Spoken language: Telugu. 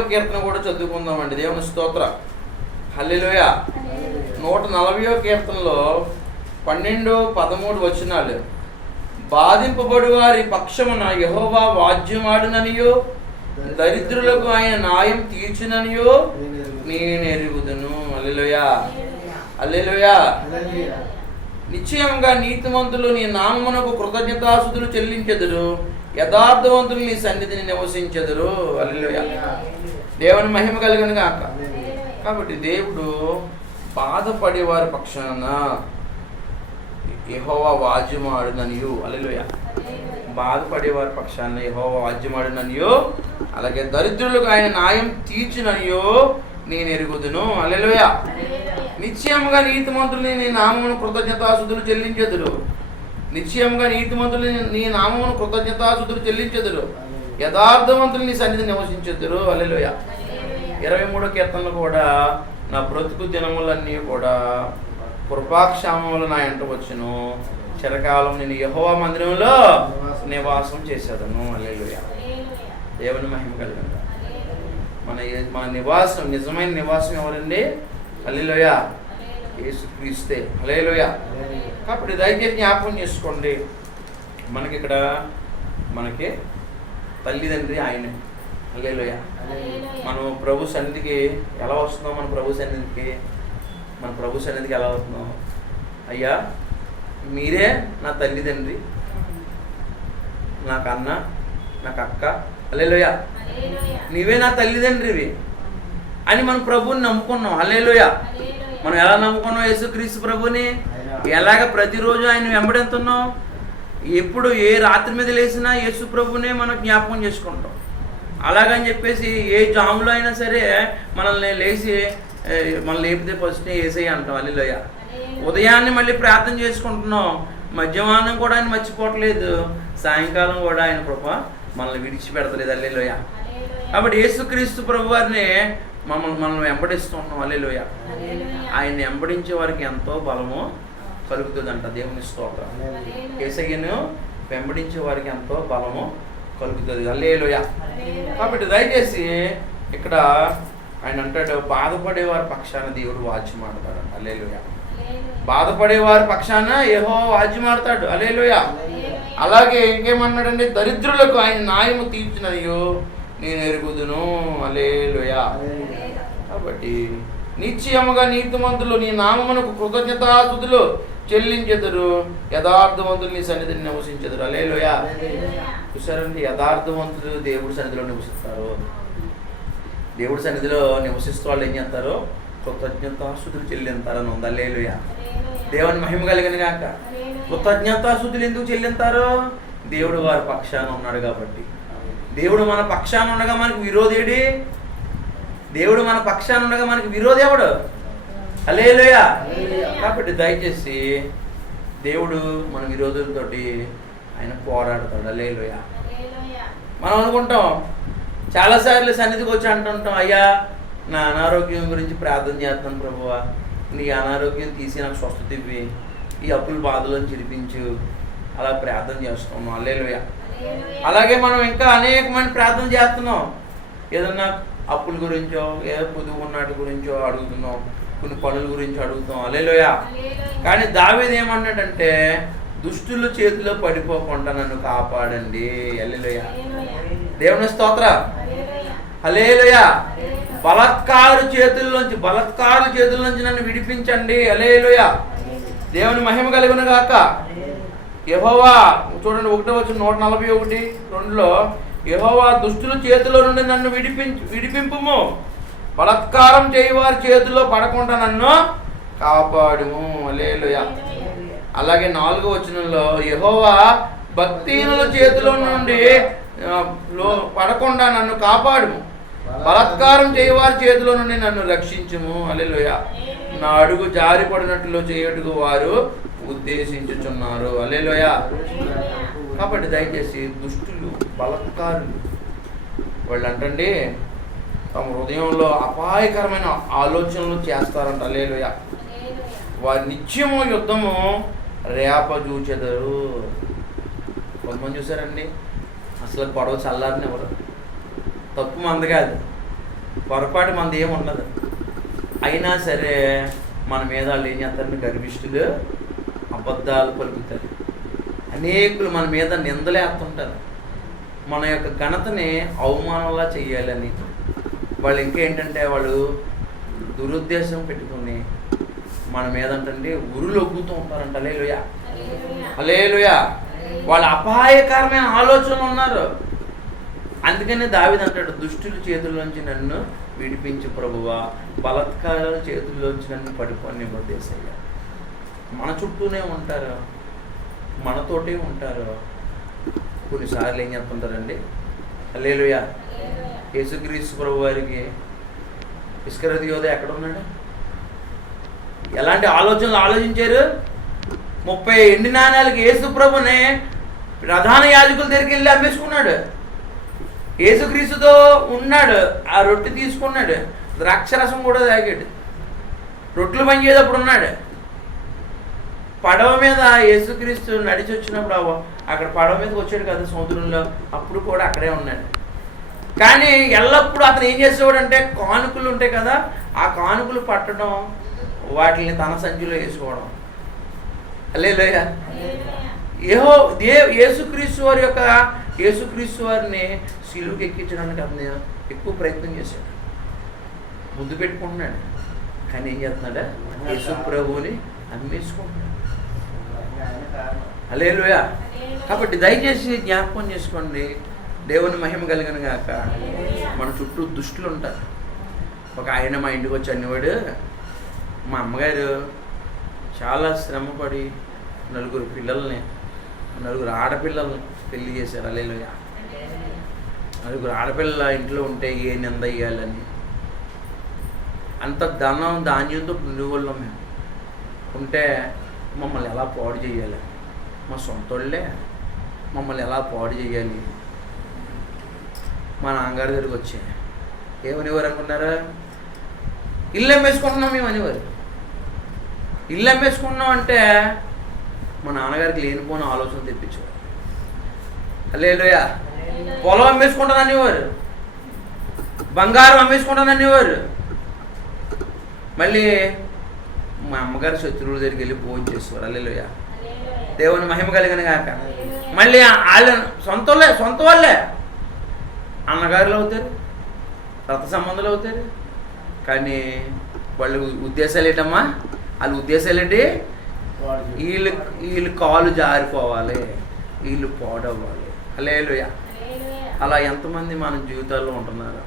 కీర్తన కూడా చదువుకుందామండి. దేవుని స్తోత్ర. హల్లెలూయ. నూట నలభయో కీర్తనలో పన్నెండు పదమూడు వచనాలు. బాధింపబడు వారి పక్షమున యహోవా వాద్యమాడుననియో దరిద్రులకు ఆయన న్యాయం తీర్చుననియో నేను ఎరుగుదును అల్లెలుయ అల్లెలుయ నిశ్చయంగా నీతిమంతులు నీ నామమునకు కృతజ్ఞతాసుదులు చెల్లించెదరు. యథార్థవంతులు నీ సన్నిధిని నివసించెదరు. అల్లెలుయ దేవుని మహిమ కలిగిన కాక కాబట్టి దేవుడు బాధపడేవారి పక్షాన యెహోవా వాద్యమాడుననియు. అల్లెలుయ బాధపడేవారి పక్షాన యహోవా వాజ్యమాడుననియో అలాగే దరిద్రులకు ఆయన న్యాయం తీర్చిననియో నేను ఎరుగుదును. అలెలుయ నిశ్చయముగా నీతిమంతుల్ని నీ నామమును కృతజ్ఞతాసుదులు చెల్లించెదురు. నిశ్చయముగా నీతిమంతుల్ని నీ నామమును కృతజ్ఞతాసుదులు చెల్లించెదురు. యథార్థవంతులు నీ సన్నిధి నివసించెదురు అల్లెలుయ ఇరవై మూడో కీర్తనలు కూడా నా బ్రతుకు దినములన్నీ కూడా కృపాక్షామములు నా ఎంట వచ్చును. చిరకాలం నేను యహోవా మందిరంలో నివాసం చేసేదను. అల్లెలుయ దేవుని మహిమ కలిగిన మన మన నివాసం నిజమైన నివాసం ఎవరండి? హల్లెలూయ. యేసు క్రీస్తే హల్లెలూయ. కాబట్టి దయచేసి జ్ఞాపకం చేసుకోండి. మనకి ఇక్కడ మనకి తల్లిదండ్రి ఆయనే. హల్లెలూయ మనం ప్రభు సన్నిధికి ఎలా వస్తున్నాం? మన ప్రభు సన్నిధికి? మన ప్రభు సన్నిధికి ఎలా వస్తున్నాం? అయ్యా మీరే నా తల్లిదండ్రి నాకు అన్న నాకు అక్క హల్లెలూయ నీవే నా తల్లిదండ్రివి అని మనం ప్రభువుని నమ్ముకున్నాం. హల్లెలూయ మనం ఎలా నమ్ముకున్నాం? యేసుక్రీస్తు ప్రభుని ఎలాగ ప్రతిరోజు ఆయన వెంబడెంతున్నాం ఎప్పుడు ఏ రాత్రి మీద లేచినా యేసు ప్రభునే మనం జ్ఞాపకం చేసుకుంటాం. అలాగని చెప్పేసి ఏ జాములో అయినా సరే మనల్ని లేచి మనల్ని లేపితే ఫస్ట్ ఏసై అంటాం అల్లిలోయ ఉదయాన్నే మళ్ళీ ప్రార్థన చేసుకుంటున్నాం. మధ్యాహ్నం కూడా ఆయన మర్చిపోవట్లేదు. సాయంకాలం కూడా ఆయన కృప మనల్ని విడిచిపెడతలేదు అల్లిలోయ కాబట్టి యేసుక్రీస్తు ప్రభు వారిని మమ్మల్ని మనం వెంబడిస్తున్నాం అల్లిలోయ ఆయన వెంబడించే వారికి ఎంతో బలము కలుగుతుందంట. దేవుని స్తోత్రం. ఏసయ్యను వెంబడించే వారికి ఎంతో బలము కలుగుతుంది. అల్లేలోయ కాబట్టి దయచేసి ఇక్కడ ఆయన అంటాడు బాధపడేవారి పక్షాన దేవుడు వాద్యం ఆడతాడు అల్లేలోయ బాధపడేవారి పక్షాన ఏహో వాద్యం ఆడతాడు అల్లేలోయ అలాగే ఇంకేమన్నాడండి దరిద్రులకు ఆయన న్యాయము తీర్చినయ్యో నేను ఎరుగుదును. అలేలోయ కాబట్టి నిశ్చయముగా నీతిమంతులు నీ నామమునకు కృతజ్ఞతాస్తుతులు. చెల్లించెదరు యథార్థవంతులు నీ సన్నిధిని నివసించెదరు. అలేలోయ చూసారండి యథార్థవంతులు దేవుడి సన్నిధిలో నివసిస్తారు. దేవుడి సన్నిధిలో నివసిస్తూ వాళ్ళు ఏం చేస్తారు? కృతజ్ఞతాస్తుతులు చెల్లింతారని ఉంది. అలేలుయ దేవుని మహిమ కలిగిన గాక కృతజ్ఞతాస్తుతులు ఎందుకు చెల్లింతారు? దేవుడు వారి పక్షాన ఉన్నాడు కాబట్టి. దేవుడు మన పక్షాన ఉండగా మనకు విరోధేడి దేవుడు మన పక్షాన ఉండగా మనకు విరోధేవుడు అలేలుయ కాబట్టి దయచేసి దేవుడు మన విరోధులతోటి ఆయన పోరాడతాడు. అలేలుయ మనం అనుకుంటాం చాలాసార్లు సన్నిధికి వచ్చి అంటుంటాం అయ్యా నా అనారోగ్యం గురించి ప్రార్థన చేస్తున్నాను ప్రభువా. నీ అనారోగ్యం తీసి నాకు స్వస్థత ఇవ్వి. ఈ అప్పుల బాధలను చిరిపించు. అలా ప్రార్థన చేస్తున్నాం. అల్లేలుయ అలాగే మనం ఇంకా అనేకమైన ప్రార్థన చేస్తున్నాం. ఏదన్నా అప్పుల గురించో ఏదో పొదుగు ఉన్నాటి గురించో అడుగుతున్నాం. కొన్ని పనుల గురించి అడుగుతాం. అలేలోయ కానీ దావేది ఏమన్నాడంటే దుష్టుల చేతిలో పడిపోకుండా నన్ను కాపాడండి. అల్లెలోయ దేవుని స్తోత్ర. హలేలుయ బలత్కారు చేతుల్లోంచి బలత్కారు చేతుల్లోంచి నన్ను విడిపించండి. అలేలుయ దేవుని మహిమ కలిగిన గాక. యహోవా చూడండి ఒకటో వచ్చి నూట నలభై ఒకటి రెండులో యహోవా దుష్టుల చేతిలో నుండి నన్ను విడిపించు విడిపింపుము. బలత్కారం చేయవారి చేతుల్లో చేతిలో పడకుండా నన్ను కాపాడుము. అలేలుయ అలాగే నాలుగో వచనంలో యహోవా భక్తిహీనుల చేతిలో నుండి లో పడకుండా నన్ను కాపాడుము. బలత్కారం చేయవారి చేతిలో నుండి నన్ను రక్షించుము. అలెలుయ నా అడుగు జారిపడినట్లు చేయటకు వారు ఉద్దేశించుచున్నారు. అలెలుయ కాబట్టి దయచేసి దుష్టులు బలత్కారులు వాళ్ళు అంటండి తమ హృదయంలో అపాయకరమైన ఆలోచనలు చేస్తారంట. అలేలుయ వారి నిత్యము యుద్ధము రేప చూచెదరు కొంతమంది చూసారండి? అసలు గొడవ చల్లారని ఎవరు? తప్పు మంద కాదు. పొరపాటు మనది ఏమి ఉండదు. అయినా సరే మన మీద వాళ్ళు ఏం చేస్తారంటే గర్విష్ఠులు అబద్ధాలు పలుకుతారు. అనేకులు మన మీద నిందలేస్తుంటారు. మన యొక్క ఘనతని అవమానంలా చేయాలని వాళ్ళు ఇంకేంటంటే వాళ్ళు దురుద్దేశం పెట్టుకొని మన మీద అంటే ఉరులు ఒగ్గుతూ ఉంటారంట. అలేలుయ అలేలుయ వాళ్ళ అపాయకరమైన ఆలోచనలు ఉన్నారు. అందుకనే దావిది అంటాడు దుష్టుల చేతుల్లోంచి నన్ను విడిపించు ప్రభువా. బలత్కారాల చేతుల్లోంచి నన్ను పడిపోని దేశయ్య. మన చుట్టూనే ఉంటారు. మనతోటే ఉంటారు. కొన్నిసార్లు ఏం చెప్తుంటారండి? అల్లేలుయ యేసుక్రీస్తు ప్రభు వారికి ఇస్కరతి యోధ ఎక్కడ ఉన్నాడు ఎలాంటి ఆలోచనలు ఆలోచించారు? ముప్పై ఎండి నాణ్యాలకి ఏసుప్రభుని ప్రధాన యాజకుల దగ్గరికి వెళ్ళి అమ్మేసుకున్నాడు. యేసుక్రీస్తుతో ఉన్నాడు. ఆ రొట్టె తీసుకున్నాడు. ద్రాక్షరసం కూడా తాగాడు. రొట్టెలు పనిచేటప్పుడు ఉన్నాడు. పడవ మీద యేసుక్రీస్తు నడిచి వచ్చినప్పుడు అక్కడ పడవ మీదకి వచ్చాడు కదా సముద్రంలో అప్పుడు కూడా అక్కడే ఉన్నాడు. కానీ ఎల్లప్పుడూ అతను ఏం చేసేవాడు అంటే కానుకలు ఉంటాయి కదా ఆ కానుకలు పట్టడం వాటిని తన సంచిలో వేసుకోవడం. అల్లేలోయ ఏహో దే యేసుక్రీస్తు వారి యొక్క యేసుక్రీస్తు వారిని సిలువుకి ఎక్కించడానికి అతను ఎక్కువ ప్రయత్నం చేశాడు. ముద్దు పెట్టుకుంటున్నాడు. కానీ ఏం చేస్తున్నాడు? యేసు ప్రభువుని అమ్మేసుకుంటున్నాడు. అలేలుయ కాబట్టి దయచేసి జ్ఞాపకం చేసుకోండి దేవుని మహిమ కలిగిన గాక మన చుట్టూ దుష్టులు ఉంటారు. ఒక ఆయన మా ఇంటికి వచ్చి అన్నవాడు మా అమ్మగారు చాలా శ్రమపడి నలుగురు పిల్లల్ని నలుగురు ఆడపిల్లల్ని పెళ్ళి చేశారు అలేలుయ నలుగురు ఆడపిల్ల ఇంట్లో ఉంటే ఏ నింద వేయాలని అంత ధనం ధాన్యంతో ఉండేవాళ్ళం మేము. ఉంటే మమ్మల్ని ఎలా పాడు చేయాలి? మా సొంతోళ్ళే మమ్మల్ని ఎలా పాడు చేయాలి? మా నాన్నగారి దగ్గరికి వచ్చి ఏమనేవారు అనుకున్నారా? ఇల్లు అమ్మేసుకుంటున్నాం మేము అనేవారు. ఇల్లు అమ్మేసుకున్నాం అంటే మా నాన్నగారికి లేనిపోని ఆలోచన తెప్పించేవారు. అల్లేలుయా పొలం అమ్మేసుకుంటాను అనేవారు. బంగారం అమ్మేసుకుంటాను అనేవారు. మళ్ళీ మా అమ్మగారి శత్రువుల దగ్గరికి వెళ్ళి భోజనం చేసేవారు. అల్లెలుయ దేవుని మహిమ కలిగిన గాక. మళ్ళీ వాళ్ళ సొంత వాళ్ళే సొంత వాళ్ళే. అన్నగారులు అవుతారు రథ సంబంధాలు అవుతారు. కానీ వాళ్ళ ఉద్దేశాలు ఏంటమ్మా? వాళ్ళ ఉద్దేశాలు ఏంటి? వీళ్ళు వీళ్ళు కాలు జారిపోవాలి వీళ్ళు పాడవ్వాలి. అలేలుయ అలా ఎంతమంది మన జీవితాల్లో ఉంటున్నారు?